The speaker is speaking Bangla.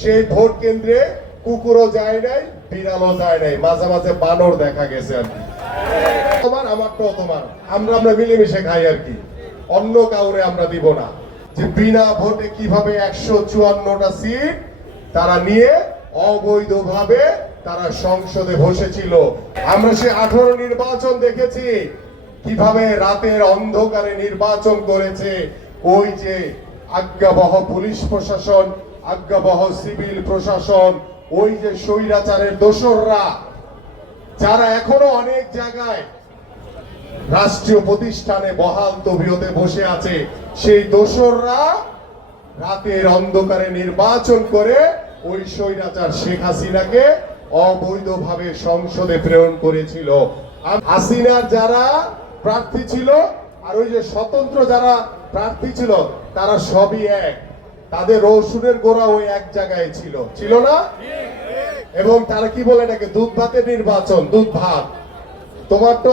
সেই ভোট কেন্দ্রে কুকুরও যায় নাই, বিড়ালও যায় নাই। মাঝে মাঝে বানর দেখা গেছে আর কি। তোমার, আমারটাও তোমার। আমরা আমরা মিলেমিশে খাই আর কি। অন্য কাউরে আমরা দিব না। যে বিনা ভোটে কীভাবে একশো চুয়ান্নটা সিট তারা নিয়ে অবৈধভাবে তারা সংসদে বসেছিল। আমরা সে আঠারো নির্বাচন দেখেছি। কীভাবে রাতের অন্ধকারে নির্বাচন করেছে। ওই যে আজ্ঞাবহ পুলিশ প্রশাসন আজ্ঞাবহ সিভিল প্রশাসন, ওই যে স্বৈরাচারের দোসররা, যারা এখনও অনেক জায়গায় রাষ্ট্রীয় প্রতিষ্ঠানে বহাল তবিয়তে বসে আছে, সেই দোসররা রাতের অন্ধকারে নির্বাচন করে ওই স্বৈরাচার শেখ হাসিনাকে অবৈধভাবে সংসদে প্রেরণ করেছিল। হাসিনার যারা প্রার্থী ছিল, আর ওই যে স্বতন্ত্র যারা প্রার্থী ছিল, তারা সবই এক। তাদের রসুনের গোড়া ওই এক জায়গায় ছিল। ছিল না? এবং তারা কি বলে নাকি দুধ ভাতের নির্বাচন দুধ ভাত। তোমার তো